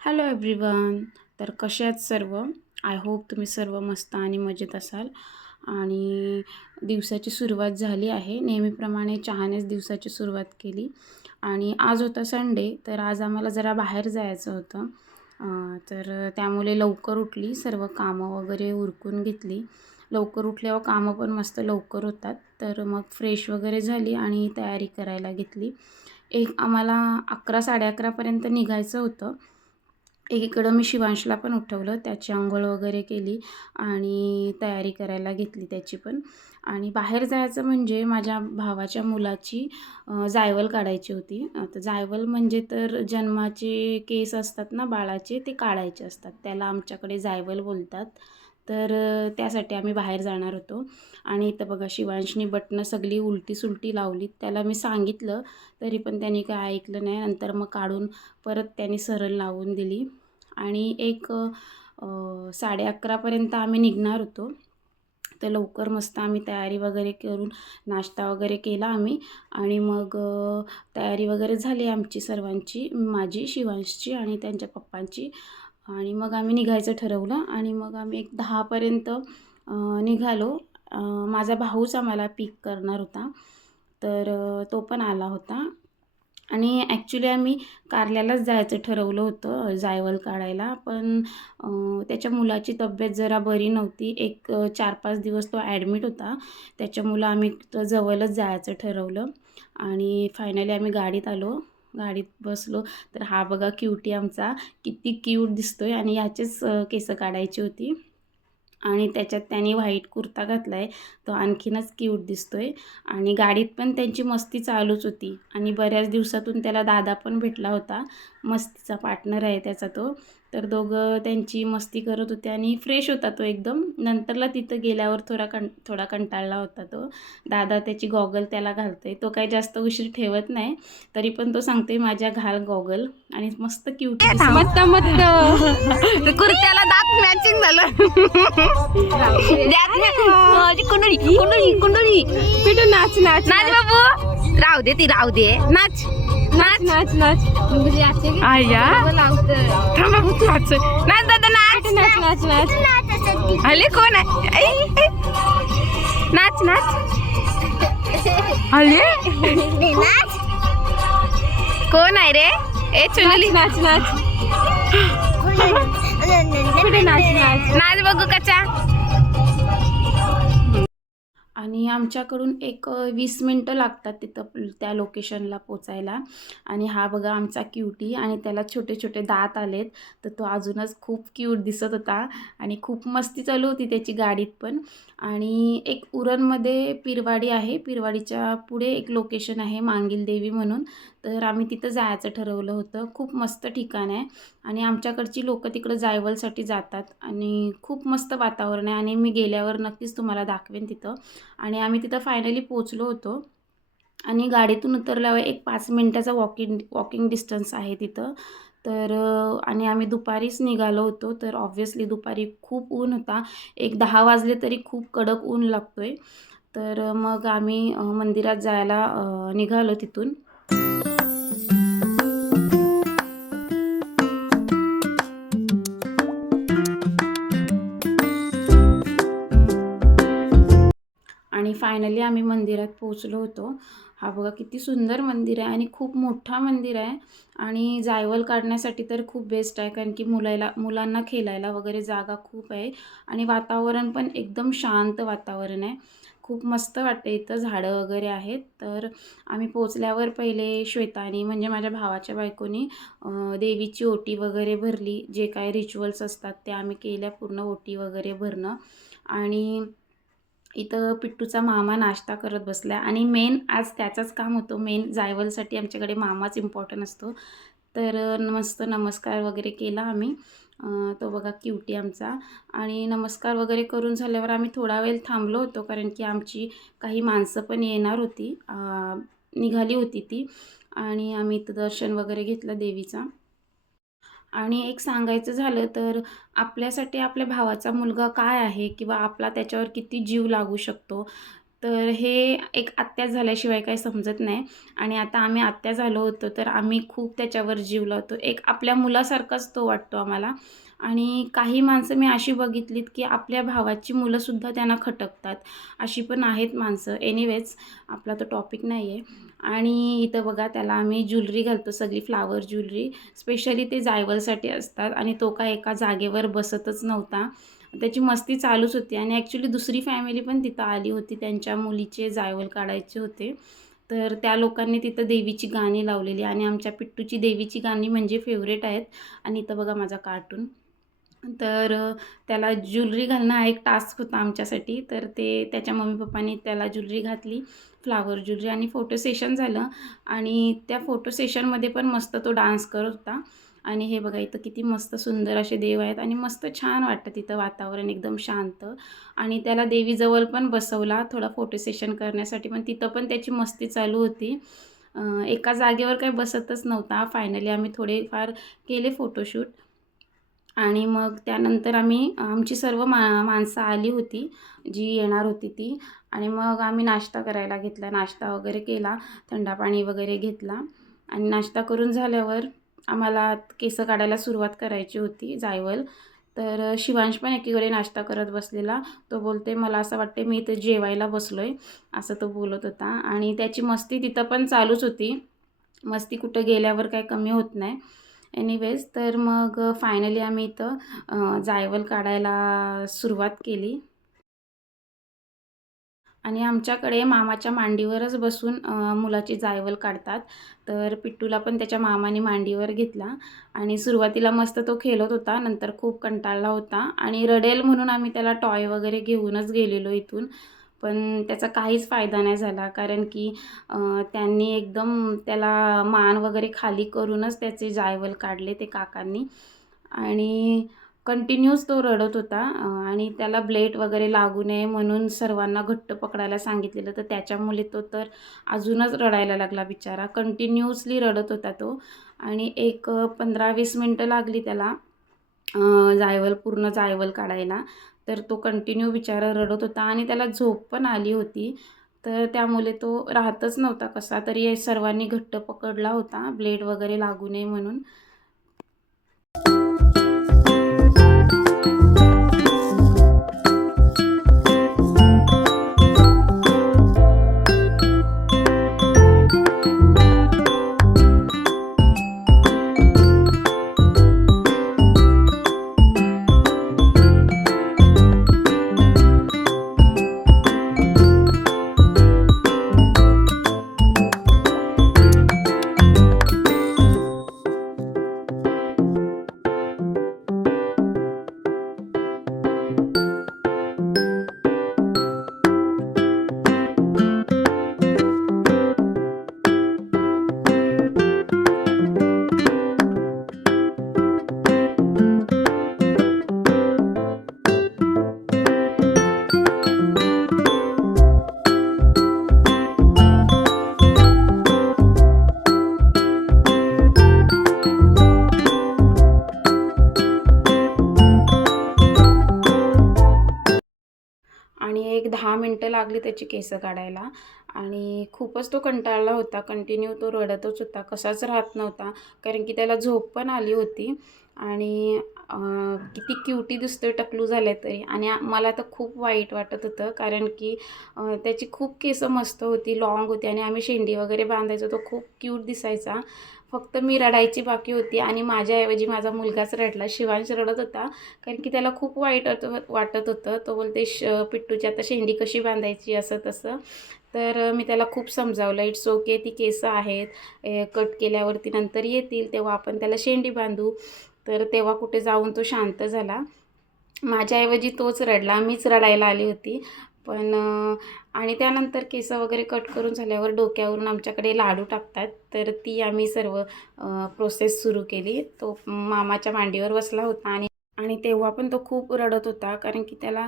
Hello everyone. तर कसे आहेत सर्व? आय होप तुम्ही सर्व मस्त आणि मजेत असाल. आणि दिवसाची सुरुवात झाली आहे. नेहमीप्रमाणे चहानेच दिवसाची सुरुवात केली. आणि आज होता संडे, तर आज आम्हाला जरा बाहेर जायचं होतं. तर त्यामुळे लवकर उठली, सर्व कामं वगैरे उरकून घेतली. लवकर उठल्यावर कामं पण मस्त लवकर होतात. तर मग फ्रेश वगैरे झाली आणि तयारी करायला घेतली. आम्हाला 11 11:30पर्यंत निघायचं होतं. एकीकडं मी शिवांशला पण उठवलं, त्याची अंघोळ वगैरे केली आणि तयारी करायला घेतली त्याची पण. आणि बाहेर जायचं म्हणजे माझ्या भावाच्या मुलाची जायवल काढायची होती. तर जायवल म्हणजे तर जन्माचे केस असतात ना बाळाचे, ते काढायचे असतात. त्याला आमच्याकडे जायवल बोलतात. तर त्यासाठी आम्ही बाहेर जाणार होतो. आणि इथं बघा शिवांशनी बटणं सगळी उलटी-सुलटी लावलीत. त्याला मी सांगितलं, तरी पण त्याने काय ऐकलं नाही. नंतर मग काढून परत त्याने सरळ लावून दिली. आणि 11:30पर्यंत आम्ही निघणार होतो. तर लवकर मस्त आम्ही तयारी वगैरे करून नाश्ता वगैरे केला आम्ही. आणि मग तयारी वगैरे झाली आमची सर्वांची, माझी, शिवांशची आणि त्यांच्या पप्पांची. आणि मग आम्ही निघायचं ठरवलं आणि मग आम्ही 10पर्यंत निघालो. माझा भाऊच आम्हाला पिक करणार होता, तर तो पण आला होता. आणि ॲक्च्युली आम्ही कारल्यालाच जायचं ठरवलं होतं जायवल काढायला. पण त्याच्या मुलाची तब्येत जरा बरी नव्हती. 4-5 दिवस तो ॲडमिट होता. त्याच्यामुळं आम्ही जवळच जायचं ठरवलं. आणि फायनली आम्ही गाडीत आलो. गाडीत बसलो, तर हा बघा क्यूटी आमचा किती क्यूट दिसतोय. आणि याचेच केस काढायची होती. आणि त्याच्यात त्याने व्हाईट कुर्ता घातला आहे, तो आणखीनच क्यूट दिसतोय. आणि गाडीत पण त्यांची मस्ती चालूच होती. आणि बऱ्याच दिवसातून त्याला दादा पण भेटला होता. मस्तीचा पार्टनर आहे त्याचा तो. तर दोघं त्यांची मस्ती करत होते आणि फ्रेश होता तो एकदम. नंतरला तिथं गेल्यावर थोडा कंटाळला होता तो. दादा त्याची गॉगल त्याला घालतोय. तो काही जास्त उशीर ठेवत नाही, तरी पण तो सांगतोय माझ्या घाल गॉगल. आणि मस्त क्यूट दिसतो. मस्त मस्त कुर्त्याला दात मॅचिंग झालं. कुंडळी कुंडळी कुंडळी पिटू नाच नाच नाच बाबू. राहू दे ती राहू दे. नाच नाच नाच नाच. आया थांब बाबू तू नाच. नाच दादा नाच नाच नाच नाच. अले कोण आहे? नाच नाच. अले कोण आहे रे? ए चुनली नाच नाच. नाच बघू कचा. आणि आमच्याकडून 20 मिनटं लागतात तिथं त्या लोकेशनला पोचायला. आणि हा बघा आमचा क्यूटी, आणि त्याला छोटे छोटे दात आलेत. तर तो अजूनच खूप क्यूट दिसत होता. आणि खूप मस्ती चालू होती त्याची गाडीत पण. आणि उरणमध्ये पिरवाडी आहे. पिरवाडीच्या पुढे एक लोकेशन आहे मांगील देवी म्हणून. तर आम्ही तिथं जायचं ठरवलं होतं. खूप मस्त ठिकाण आहे. आणि आमच्याकडची लोकं तिकडं जायवलसाठी जातात. आणि खूप मस्त वातावरण आहे. आणि मी गेल्यावर नक्कीच तुम्हाला दाखवेन तिथं. आणि आम्ही तिथं फायनली पोचलो होतो. आणि गाडीतून उतरल्यावर 5 मिनटाचा वॉकिंग डिस्टन्स आहे तिथं. तर आणि आम्ही दुपारीच निघालो होतो. तर ऑब्व्हियसली दुपारी खूप ऊन होता. 10 वाजले तरी खूप कडक ऊन लागतोय. तर मग आम्ही मंदिरात जायला निघालो तिथून. आणि फायनली आम्ही मंदिरात पोहोचलो होतो. हा बघा किती सुंदर मंदिर आहे आणि खूप मोठा मंदिर आहे. आणि जायवल काढण्यासाठी तर खूप बेस्ट आहे, कारण की मुलांना खेळायला वगैरे जागा खूप आहे. आणि वातावरण पण एकदम शांत वातावरण आहे. खूप मस्त वाटते इथं, झाडं वगैरे आहेत. तर आम्ही पोचल्यावर पहिले श्वेतानी म्हणजे माझ्या भावाच्या बायकोनी देवीची ओटी वगैरे भरली. जे काय रिच्युअल्स असतात ते आम्ही केल्या, पूर्ण ओटी वगैरे भरणं. आणि इथं पिट्टूचा मामा नाश्ता करत बसला. आणि मेन आज त्याचंच काम होतं. मेन जायवलसाठी आमच्याकडे मामाच इम्पॉर्टंट असतो. तर मस्त नमस्कार वगैरे केला आम्ही. तो बघा क्यूटी आमचा. आणि नमस्कार वगैरे करून झाल्यावर आम्ही थोडा वेळ थांबलो होतो, कारण की आमची काही माणसं पण येणार होती, निघाली होती ती. आणि आम्ही इथं दर्शन वगैरे घेतलं देवीचा. आणि सांगायचं झालं तर आपल्यासाठी आपल्या भावाचा मुलगा काय आहे, किंवा आपला त्याच्यावर किती जीव लागू शकतो. तर हे एक आत्या झाल्याशिवाय काही समजत नाही. आणि आता आम्ही आत्या झालो होतो तर आम्ही खूप त्याच्यावर जीव लावतो. एक आपल्या मुलासारखाच तो वाटतो आम्हाला. आणि काही माणसं मी अशी बघितलीत की आपल्या भावाची मुलंसुद्धा त्यांना खटकतात. अशी पण आहेत माणसं. एनिवेज आपला तो टॉपिक नाही आहे. आणि इथं बघा त्याला आम्ही ज्वेलरी घालतो, सगळी फ्लावर ज्वेलरी. स्पेशली ते जायवलसाठी असतात आणि तो काय एका जागेवर बसतच नव्हता. त्याची मस्ती चालूच होती आणि ॲक्च्युली दुसरी फॅमिली पण तिथं आली होती. त्यांच्या मुलीचे जायवल काढायचे होते. तर त्या लोकांनी तिथं देवीची गाणी लावलेली आणि आमच्या पिट्टूची देवीची गाणी म्हणजे फेवरेट आहेत. आणि इथं बघा माझा कार्टून. तर त्याला ज्वेलरी घालणं हा एक टास्क होता आमच्यासाठी. तर ते त्याच्या मम्मी-पप्पांनी त्याला ज्वेलरी घातली, फ्लॉवर ज्वेलरी आणि फोटो सेशन झालं. आणि त्या फोटो सेशनमध्ये पण मस्त तो डान्स करत होता. आणि हे बघा इथं किती मस्त सुंदर असे देव आहेत आणि मस्त छान वाटतं तिथं वातावरण एकदम शांत. आणि त्याला देवीजवळ पण बसवला थोडा फोटो सेशन करण्यासाठी, पण तिथं पण त्याची मस्ती चालू होती. एका जागेवर काही बसतच नव्हता. फायनली आम्ही थोडेफार केले फोटोशूट. आणि मग त्यानंतर आमची सर्व माणसं आली होती, जी येणार होती ती. आणि मग आम्ही नाश्ता करायला घेतला. नाश्ता वगैरे केला, थंडा पाणी वगैरे घेतला. आणि नाश्ता करून झाल्यावर आम्हाला केस काढायला सुरुवात करायची होती जायवल. तर शिवांश पण एकीकडे नाश्ता करत बसलेला. तो बोलते, "मला असं वाटते मी इथं जेवायला बसलो आहे," असं तो बोलत होता. आणि त्याची मस्ती तिथं पण चालूच होती. मस्ती कुठं गेल्यावर काही कमी होत नाही. एनिवेज तर मग फायनली आम्ही इथं जायवल काढायला सुरुवात केली. आणि आमच्याकडे मामाच्या मांडीवरच बसून मुलाची जायवल काढतात. तर पिट्टूला पण त्याच्या मामाने मांडीवर घेतला आणि सुरुवातीला मस्त तो खेळत होता. नंतर खूप कंटाळला होता आणि रडेल म्हणून आम्ही त्याला टॉय वगैरे घेऊनच गेलेलो इथून. पण त्याचा काहीच फायदा नाही झाला, कारण की त्यांनी एकदम त्याला मान वगैरे खाली करूनच त्याचे जायवल काढले ते काकांनी. आणि कंटिन्यूच तो रडत होता. आणि त्याला ब्लेड वगैरे लागू नये म्हणून सर्वांना घट्ट पकडायला सांगितलेलं. तर त्याच्यामुळे तो तर अजूनच रडायला लागला बिचारा. कंटिन्यूअसली रडत होता तो. आणि एक 15-20 मिनटं लागली त्याला पूर्ण जायवल काढायला. तर तो कंटिन्यू बिचारा रडत होता आणि त्याला झोप पण आली होती. तर त्यामुळे तो राहतच नव्हता कसा तरी. सर्वांनी घट्ट पकडला होता ब्लेड वगैरे लागू नये म्हणून. आणि एक 10 मिनटं लागली त्याची केस काढायला. आणि खूपच तो कंटाळला होता. कंटिन्यू तो रडतच होता, कसाच राहत नव्हता. कारण की त्याला झोप पण आली होती. आणि किती क्युटी दिसतोय टकलू झाले तरी. आणि मला तर खूप वाईट वाटत होतं, कारण की त्याची खूप केस मस्त होती, लाँग होती आणि आम्ही शेंडी वगैरे बांधायचो. तो खूप क्यूट दिसायचा. फक्त मी रडायची बाकी होती आणि माझ्याऐवजी माझा मुलगाच रडला. शिवांश रडत होता, कारण की त्याला खूप वाईट वाटत होतं. तो बोलते, पिट्टूची आता शेंडी कशी बांधायची असं तसं. तर मी त्याला खूप समजावलं, इट्स ओके, ती केसं आहेत, कट केल्यावरती नंतर येतील तेव्हा आपण त्याला शेंडी बांधू. तर तेव्हा कुठे जाऊन तो शांत झाला. माझ्याऐवजी तोच रडला, मीच रडायला आली होती. पण आणि त्यानंतर केस वगैरे कट करून झाल्यावर डोक्यावरून आमच्याकडे लाडू टाकतात. तर ती आम्ही सर्व प्रोसेस सुरू केली. तो मामाच्या मांडीवर बसला होता आणि आणि तेव्हा पण तो खूप रडत होता, कारण की त्याला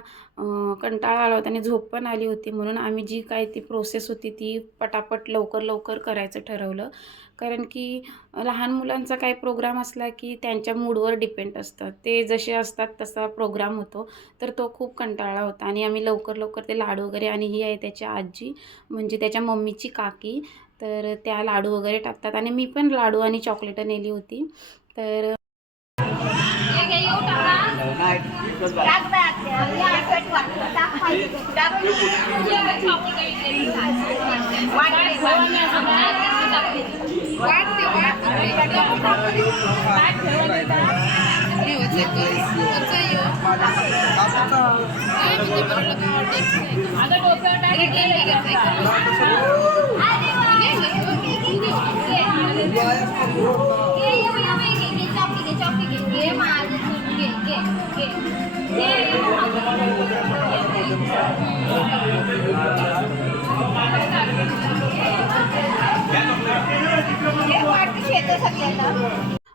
कंटाळा आला होता आणि झोप पण आली होती. म्हणून आम्ही जी काय ती प्रोसेस होती ती पटापट लवकर करायचं ठरवलं. कारण की लहान मुलांचा काही प्रोग्राम असला की त्यांच्या मूडवर डिपेंड असतं, ते जसे असतात तसा प्रोग्राम होतो. तर तो खूप कंटाळा होता आणि आम्ही लवकर लवकर ते लाडू वगैरे, आणि ही आहे त्याची आजी म्हणजे त्याच्या मम्मीची काकी, तर त्या लाडू वगैरे टाकतात आणि मी पण लाडू आणि चॉकलेटं नेली होती. तर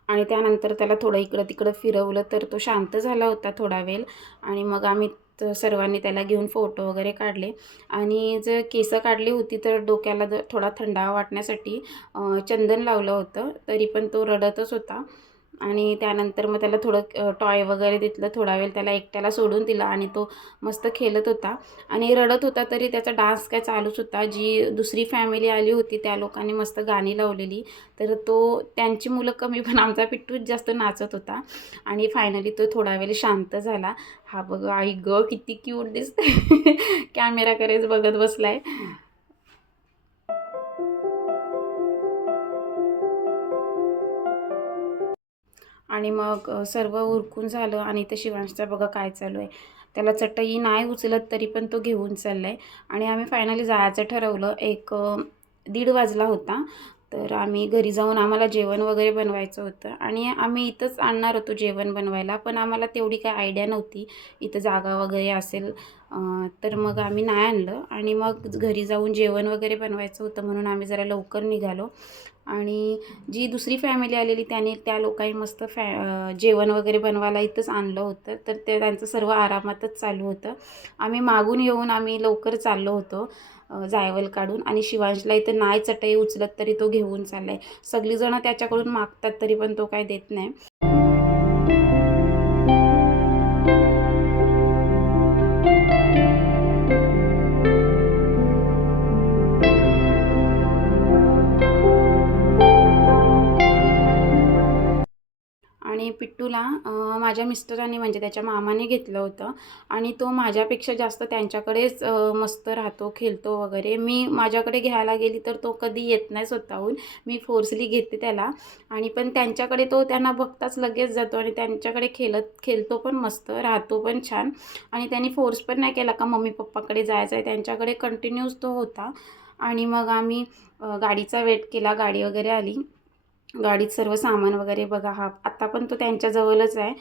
आणि त्यानंतर त्याला थोडं इकडं तिकडं फिरवलं तर तो शांत झाला होता थोडा वेळ. आणि मग आम्ही सर्वांनी त्याला घेऊन फोटो वगैरे काढले. आणि जर केसं काढली होती तर डोक्याला थोडा थंडावा वाटण्यासाठी चंदन लावलं होतं, तरी पण तो रडतच होता. आणि त्यानंतर मग त्याला थोडं टॉय वगैरे दिलं, थोडा वेळ त्याला एकट्याला सोडून दिला आणि तो मस्त खेळत होता आणि रडत होता, तरी त्याचा डान्स काय चालूच होता. जी दुसरी फॅमिली आली होती त्या लोकांनी मस्त गाणी लावलेली, तर तो त्यांची मुलं कमी पण आमचा पिट्टूच जास्त नाचत होता. आणि फायनली तो थोडा वेळ शांत झाला. हा बघ, आई ग किती क्यूट दिसते कॅमेराकडेच बघत बसलाय. आणि मग सर्व उरकून झालं आणि ते शिवांशचं बघा काय चालू आहे. त्याला चटई नाही उचलत तरी पण तो घेऊन चालला आहे. आणि आम्ही फायनली जायचं ठरवलं. 1:30 वाजला होता. तर आम्ही घरी जाऊन आम्हाला जेवण वगैरे बनवायचं होतं आणि आम्ही इथंच आणणार होतो जेवण बनवायला, पण आम्हाला तेवढी काय आयडिया नव्हती इथं जागा वगैरे असेल. तर मग आम्ही नाही आणलं आणि मग घरी जाऊन जेवण वगैरे बनवायचं होतं म्हणून आम्ही जरा लवकर निघालो. आणि जी दुसरी फॅमिली आलेली त्या लोकांनी मस्त जेवण वगैरे बनवायला इथंच आणलं होतं, तर ते त्यांचं सर्व आरामातच चालू होतं. आम्ही मागून येऊन आम्ही लवकर चाललो होतो जायवल काढून. आणि शिवांशला इथं नाही चटई उचलत तरी तो घेऊन चालला आहे. सगळीजणं त्याच्याकडून मागतात तरी पण तो काय देत नाही. आणि पिट्टूला माझ्या मिस्टरांनी म्हणजे त्याच्या मामाने घेतलं होतं आणि तो माझ्यापेक्षा जास्त त्यांच्याकडेच मस्त राहतो, खेळतो वगैरे. मी माझ्याकडे घ्यायला गेली तर तो कधी येत नाही स्वतःहून, मी फोर्सली घेते त्याला. आणि पण त्यांच्याकडे तो त्यांना बघताच लगेच जातो आणि त्यांच्याकडे खेळतो पण मस्त, राहतो पण छान. आणि त्यांनी फोर्स पण नाही केला का मम्मी पप्पाकडे जायचं आहे, त्यांच्याकडे कंटिन्यूस तो होता. आणि मग आम्ही गाडीचा वेट केला, गाडी वगैरे आली. गाडीत सर्व सामान वगैरे बघा, हा आत्ता पण तो त्यांच्याजवळच आहे.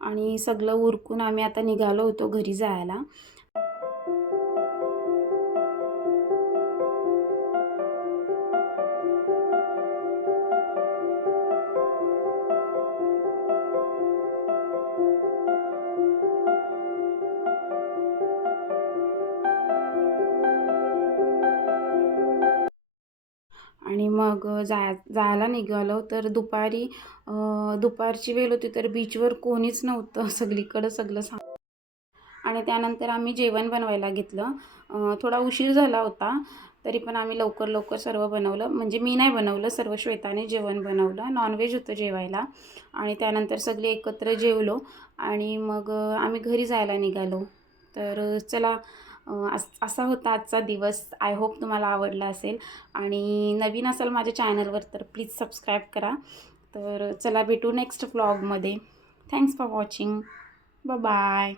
आणि सगळं उरकून आम्ही आता निघालो होतो घरी जायला. आणि मग जायला निघालो तर दुपारची वेळ होती, तर बीचवर कोणीच नव्हतं, सगळीकडं सगळं आणि त्यानंतर आम्ही जेवण बनवायला घेतलं. थोडा उशीर झाला होता तरी पण आम्ही लवकर लवकर सर्व बनवलं. म्हणजे मी नाही बनवलं, सर्व श्वेताने जेवण बनवलं. नॉनव्हेज होतं जेवायला. आणि त्यानंतर सगळे एकत्र जेवलो आणि मग आम्ही घरी जायला निघालो. तर चला, असा होता आजचा दिवस. आय होप तुम्हाला आवडला असेल. आणि नवीन असाल माझ्या चॅनलवर तर प्लीज सबस्क्राईब करा. तर चला, भेटू नेक्स्ट व्लॉगमध्ये. Thanks for watching. बाय.